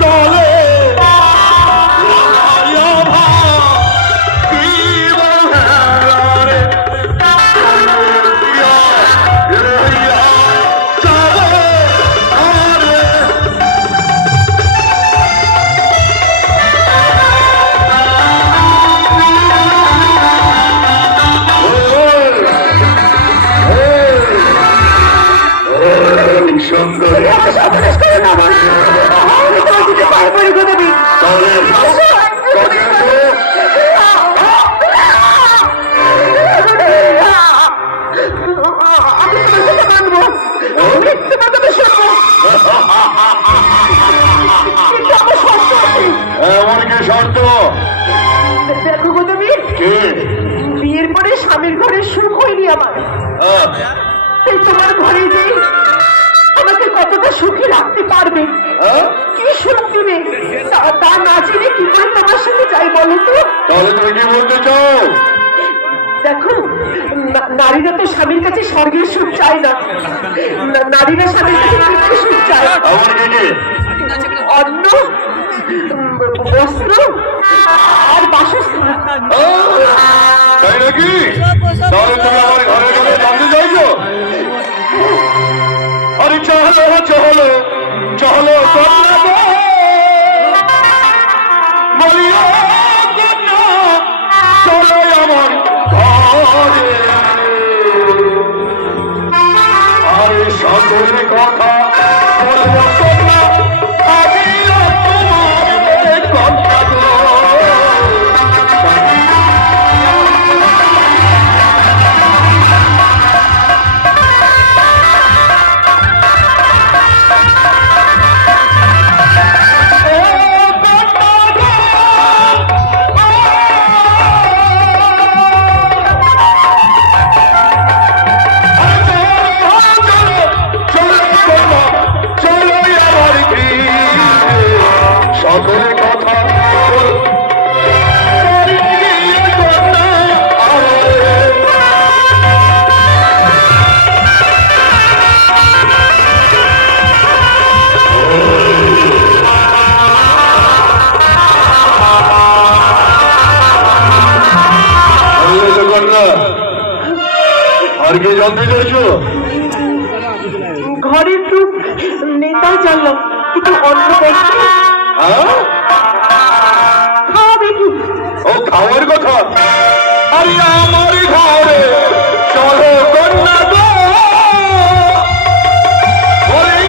চলে বিয়ের পরে স্বামীর ঘরে সুখ হয়নি আমার। তোমার ঘরে যে আমাকে কতটা সুখী রাখতে পারবে, কি সুখ দিবে তা না জেনে কি করে তোমার সাথে যাই বলো তো? তাহলে তুমি কি বলতে চাও? দেখো, নারীরা তো স্বামীর কাছে স্বর্গের সুখ চায় না, নারীরা স্বামীর কাছে পৃথিবীর সুখ চায়। অন্ন, বস্ত্র আর বাসস্থান। তাই নাকি? তাহলে তুমি আমার ঘরে ঘরে জানতে চাইছো? আরে চলো চলো চলো বলিও চলো আমার ঘরে। আরে সকলের কথা বলবো তোমরা, আমিও তোমার কথা। আর কে জানতে চাইছো? ঘরের টুক নেতা জানলাম, কিন্তু অন্য খাওয়া দেখি। ও খাওয়ার কথা? আরে আমার